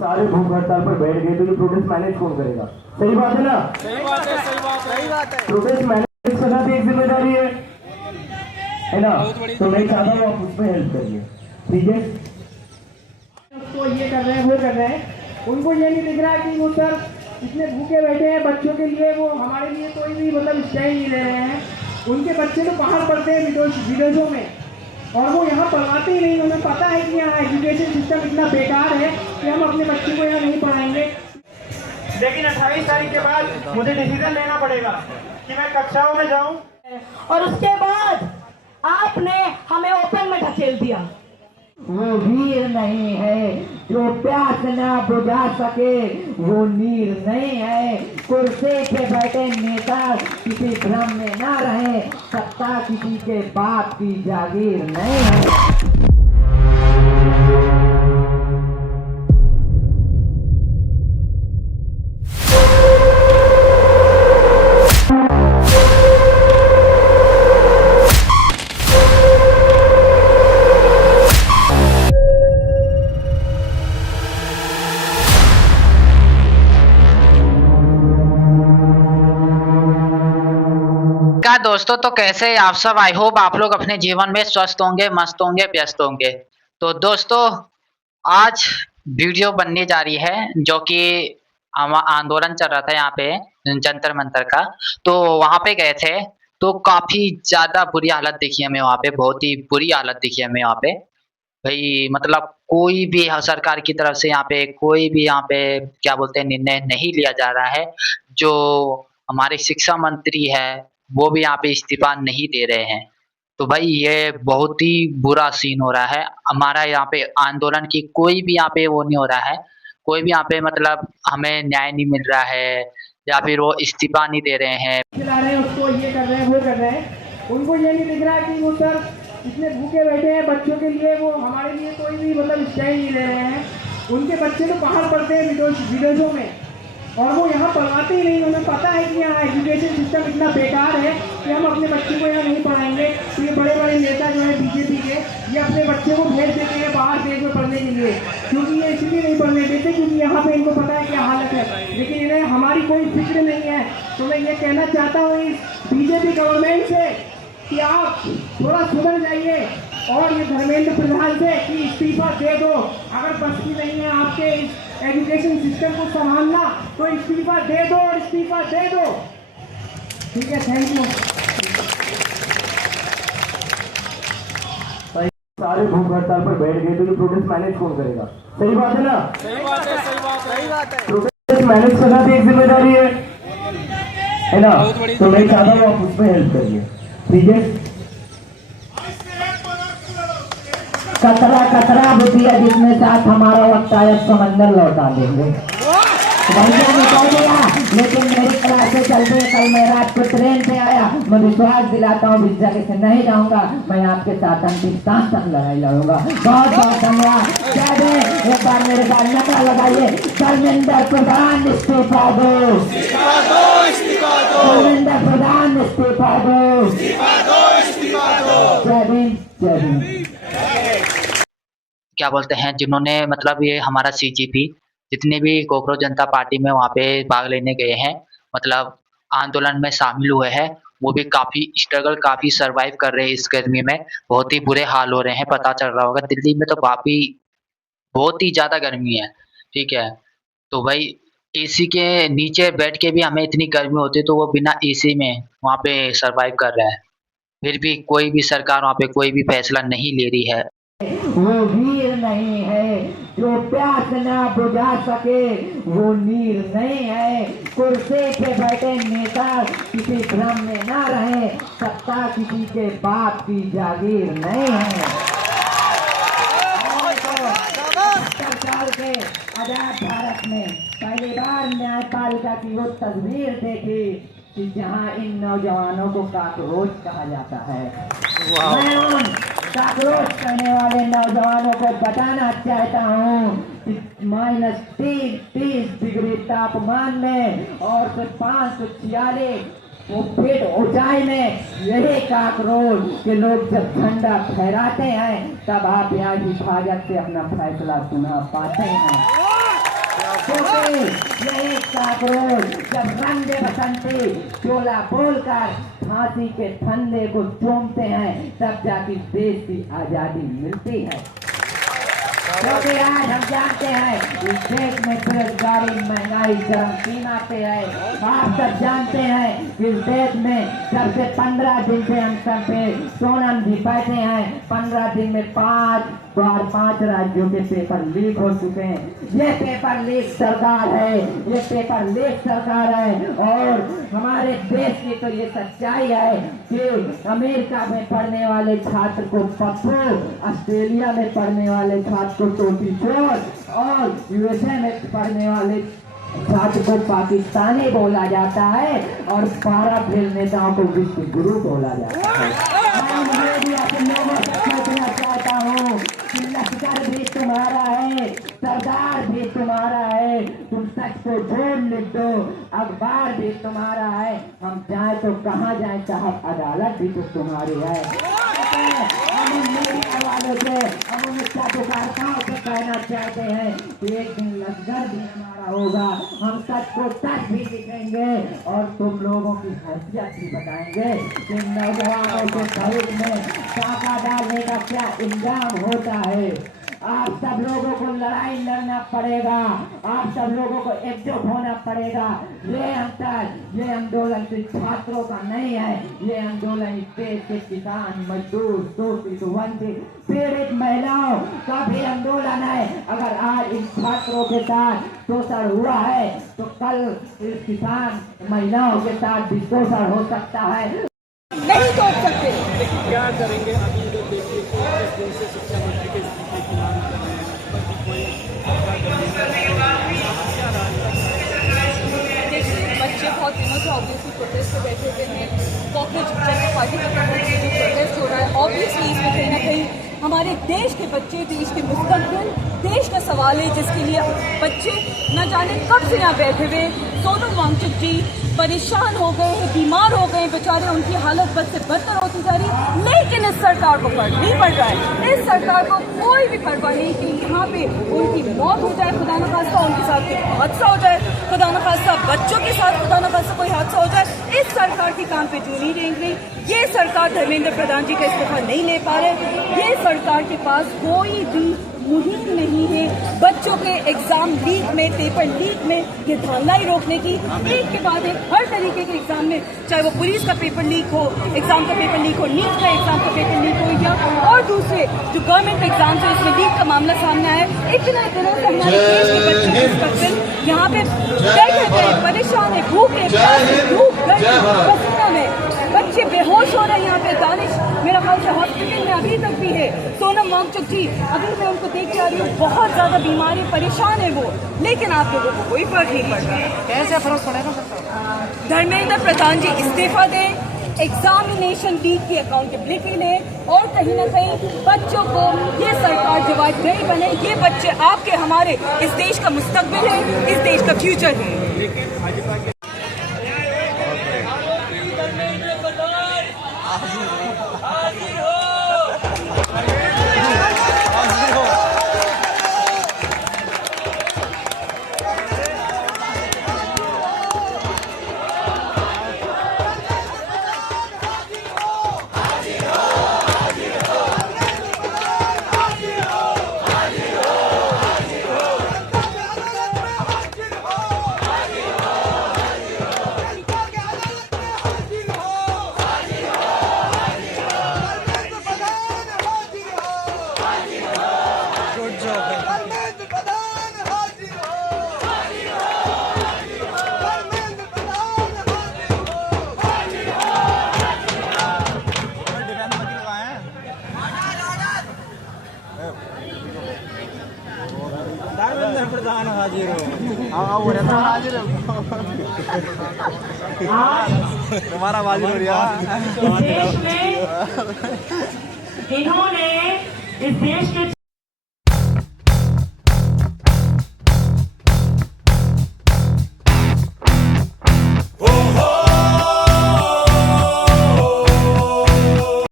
सारे भूख हड़ताल पर बैठ गए तो ये प्रोटेस्ट मैनेज कौन करेगा? सही बात है ना? सही बात है, सही बात है। प्रोटेस्ट मैनेज करना भी एक जिम्मेदारी है ना? तो मैं चाहता हूँ आप उसमें हेल्प करिए, ठीक है? तो ये कर रहे हैं, वो कर रहे हैं, उनको ये नहीं दिख रहा कि वो सर इतने भूखे बैठे हैं बच्चों के लिए, वो हमारे लिए कोई भी मतलब स्टैंड नहीं ले रहे हैं। उनके बच्चे तो बाहर पढ़ते हैं विदेशों में, और वो यहाँ पढ़ाते ही नहीं। उन्हें पता है कि यहाँ एजुकेशन सिस्टम इतना बेकार है कि हम अपने बच्चे को यहाँ नहीं पढ़ाएंगे। लेकिन 28 तारीख के बाद मुझे डिसीजन लेना पड़ेगा कि मैं कक्षाओं में जाऊँ। और उसके बाद आपने हमें ओपन में ढकेल दिया। वो वीर नहीं है जो प्यास ना बुझा सके, वो नीर नहीं है कुर्सी पे बैठे नेता किसी भ्रम में ना रहे, सत्ता किसी के बाप की जागीर नहीं है। क्या दोस्तों, तो कैसे आप सब? आई होप आप लोग अपने जीवन में स्वस्थ होंगे, मस्त होंगे, व्यस्त होंगे। तो दोस्तों, आज वीडियो बनने जा रही है जो कि आंदोलन चल रहा था यहाँ पे जंतर मंतर का। तो वहाँ पे गए थे तो काफी ज्यादा बुरी हालत दिखी हमें वहाँ पे, बहुत ही बुरी हालत दिखी हमें वहाँ पे। भाई मतलब कोई भी सरकार की तरफ से यहाँ पे कोई भी यहाँ पे क्या बोलते हैं निर्णय नहीं लिया जा रहा है। जो हमारे शिक्षा मंत्री है वो भी यहाँ पे इस्तीफा नहीं दे रहे हैं। तो भाई ये बहुत ही बुरा सीन हो रहा है। हमारा यहाँ पे आंदोलन की कोई भी यहाँ पे वो नहीं हो रहा है, कोई भी यहाँ पे मतलब हमें न्याय नहीं मिल रहा है, या फिर वो इस्तीफा नहीं दे रहे हैं। खिला रहे हैं उसको, ये कर रहे हैं, वो कर रहे हैं। उनको ये नहीं दिख रहा कि वो सर इतने भूखे बैठे हैं बच्चों के लिए, वो हमारे लिए कोई भी मतलब स्टैंड नहीं ले रहे हैं। उनके बच्चे तो बाहर पढ़ते हैं विदेशों में, और वो यहाँ पढ़ाते ही नहीं। उन्हें पता है कि यहाँ एजुकेशन सिस्टम इतना बेकार है कि हम अपने बच्चे को यहाँ नहीं पढ़ाएंगे। तो ये बड़े बड़े नेता जो है बीजेपी के, ये अपने बच्चे को भेज देते हैं बाहर देश में पढ़ने के लिए, क्योंकि ये इसलिए नहीं पढ़ने देते क्योंकि यहाँ पे इनको पता है क्या हालत है। लेकिन इन्हें हमारी कोई फिक्र नहीं है। तो मैं ये कहना चाहता हूँ इस बीजेपी गवर्नमेंट से कि आप थोड़ा सुधर जाइए, और ये धर्मेंद्र प्रधान से कि इस्तीफा दे दो। अगर बस की नहीं है आपके एजुकेशन सिस्टम को संभालना तो इस्तीफा दे दो, और इस्तीफा दे दो, ठीक है? Thank you. सारे भूख हड़ताल पर बैठ गए तो ये प्रोटेस्ट मैनेज कौन करेगा? सही बात है ना? सही बात है, सही बात है। प्रोटेस्ट मैनेज करना भी एक जिम्मेदारी है ना? तो मैं चाहता हूँ आप उसमें हेल्प करिए, ठीक है? कतरा कतरा बुद्धिया जिसमें साथ हमारा वक्त आया समंदर लौटा देंगे। भैया निकल गया, लेकिन मेरी क्लास से चलते कल मैं रात को ट्रेन से आया। मैं विश्वास दिलाता हूँ इस जगह से नहीं जाऊंगा, मैं आपके साथ अंतिम सांस तक लड़ाई लड़ूंगा। बहुत बहुत धन्यवाद। जय देव। एक बार मेरे साथ नकल लगाइए, धर्मेंद्र प्रधान इस्तीफा दो, धर्मेंद्र प्रधान इस्तीफा दो। जय भीम, जय भीम। क्या बोलते हैं जिन्होंने मतलब ये हमारा सीजीपी जितने भी कोकरोच जनता पार्टी में वहाँ पे भाग लेने गए हैं, मतलब आंदोलन में शामिल हुए हैं, वो भी काफ़ी स्ट्रगल काफ़ी सरवाइव कर रहे हैं इस गर्मी में। बहुत ही बुरे हाल हो रहे हैं, पता चल रहा होगा दिल्ली में तो काफ़ी बहुत ही ज़्यादा गर्मी है, ठीक है? तो भाई एसी के नीचे बैठ के भी हमें इतनी गर्मी होती है, तो वो बिना एसी में वहाँ पे सरवाइव कर रहा है। फिर भी कोई भी सरकार वहाँ पे कोई भी फैसला नहीं ले रही है। वो वीर नहीं है जो प्यास ना बुझा सके, वो नीर नहीं है कुर्सी पे बैठे नेता किसी भ्रम में ना रहे, सत्ता किसी के बाप की जागीर नहीं है। 70 साल के आजाद भारत में पहली बार न्यायपालिका की वो तस्वीर देखी कि जहां इन नौजवानों को काकरोच कहा जाता है। मैं उन काकरोच कहने वाले नौजवानों को बताना चाहता हूँ कि -30 डिग्री तापमान में और 546 फीट ऊंचाई में यही काकरोच के लोग जब झंडा फहराते हैं, तब आप यहाँ हिफाजत से अपना फैसला सुना पाते हैं। का क्रोध, जब रंग बसंती चोला बोलकर फांसी के फंदे को चूमते हैं, तब जाके देश की आजादी मिलती है। क्योंकि आज हम जानते हैं इस देश में बेरोजगारी, महंगाई चरम सीमा पे है। आप सब जानते हैं कि इस देश में जब से 15 दिन से हम सब पे सोनम जी बैठे हैं, 15 दिन में 5 राज्यों के पेपर लीक हो चुके हैं। ये पेपर लीक सरकार है, ये पेपर लीक सरकार है। और हमारे देश की तो ये सच्चाई है कि अमेरिका में पढ़ने वाले छात्र को पप्पू, ऑस्ट्रेलिया में पढ़ने वाले छात्र को टोपी चोर और यूएसए में पढ़ने वाले छात्र को पाकिस्तानी बोला जाता है और पारा फेल नेताओं को विश्व गुरु बोला जाता है। मैं भी अपने लोगों से सोचना चाहता हूँ कि लश्कर भी तुम्हारा है, सरदार भी तुम्हारा है, तुम सच को ढूंढ लिख दो, अखबार भी तुम्हारा है, हम जाए तो कहाँ जाए साहब, अदालत भी तो तुम्हारी है। हम मीडिया वालों से, हम उनका दुकानदारों से कहना चाहते हैं कि एक दिन लश्कर भी हमारा होगा, हम सच को सच भी लिखेंगे और तुम लोगों की हैसियत भी बताएंगे कि नौजवानों के भविष्य में टाका डालने का क्या इल्जाम होता है। आप सब लोगों को लड़ाई लड़ना पड़ेगा, आप सब लोगों को एकजुट होना पड़ेगा। ये आंदोलन सिर्फ छात्रों का नहीं है, ये आंदोलन इस देश के किसान, मजदूर, शोषित, वंचित, पीड़ित महिलाओं का भी आंदोलन है। अगर आज इन छात्रों के साथ शोषण हुआ है तो कल इस किसान महिलाओं के साथ भी शोषण हो सकता है। नहीं तोड़ सकते। क्या करेंगे अभी जो देखिए कि इस दिन से शिक्षा मंत्री के इस्तीफे की मांग कर रहे हैं, देखिए बच्चे बहुत दिनों से ऑब्वियसली प्रोटेस्ट पे बैठे हुए हैं। कॉकरोच जनता पार्टी की तरफ से जो प्रोटेस्ट हो रहा है, ऑब्वियसली इसमें कहीं ना कहीं हमारे देश के बच्चे, देश के मुस्तकबिल, देश का सवाल है जिसके लिए बच्चे न जाने कब से यहाँ बैठे हुए। सोनम वांगचुक जी परेशान हो गए हैं, बीमार हो गए बेचारे, उनकी हालत बद से बदतर होती जा रही। लेकिन इस सरकार को फर्क नहीं पड़ रहा है, इस सरकार को कोई भी परवाह नहीं कि यहाँ पे उनकी मौत हो जाए, खुदा न खास्ता उनके साथ कोई हादसा हो जाए, खुदा न खास्ता बच्चों के साथ खुदा न खास्ता कोई हादसा हो जाए। इस सरकार की काम पे जो नहीं रेंग रही। ये सरकार धर्मेंद्र प्रधान जी का इस्तीफा नहीं ले पा रहे। ये सरकार के पास कोई भी मुहिम नहीं है बच्चों के एग्जाम लीक में, पेपर लीक में ये धांधलाई रोकने की। एक के बाद एक हर तरीके के एग्जाम में, चाहे वो पुलिस का पेपर लीक हो, एग्जाम का पेपर लीक हो, नीट का एग्जाम का पेपर लीक हो, या और दूसरे जो गवर्नमेंट एग्जाम है उसमें लीक का मामला सामने आया है। इतने दिनों से हमारे देश के बच्चों के मुस्तकबिल यहाँ पे बैठे हुए परेशान है, भूखे, धूप, गर्मी, पसीना में बच्चे बेहोश हो रहे हैं। यहाँ पे दानिश मेरा ख्याल से हॉस्पिटल में अभी तक भी है। सोनम वांगचुक जी अभी मैं उनको देख के आ रही हूँ, बहुत ज्यादा बीमारी, परेशान है वो, लेकिन आप लोगों को कोई फर्क नहीं पड़ रहा। कैसे फर्क पड़ेगा? धर्मेंद्र प्रधान जी इस्तीफा दें, एग्जामिनेशन लीक की अकाउंटेबिलिटी लें और कहीं ना कहीं बच्चों को ये सरकार जवाबदेही बने। ये बच्चे आपके, हमारे इस देश का मुस्तकबिल है, इस देश का फ्यूचर है। धर्मेंद्र प्रधान हाजिर हो। तुम्हारा बाजी हो रहा है। इन्होंने इस देश के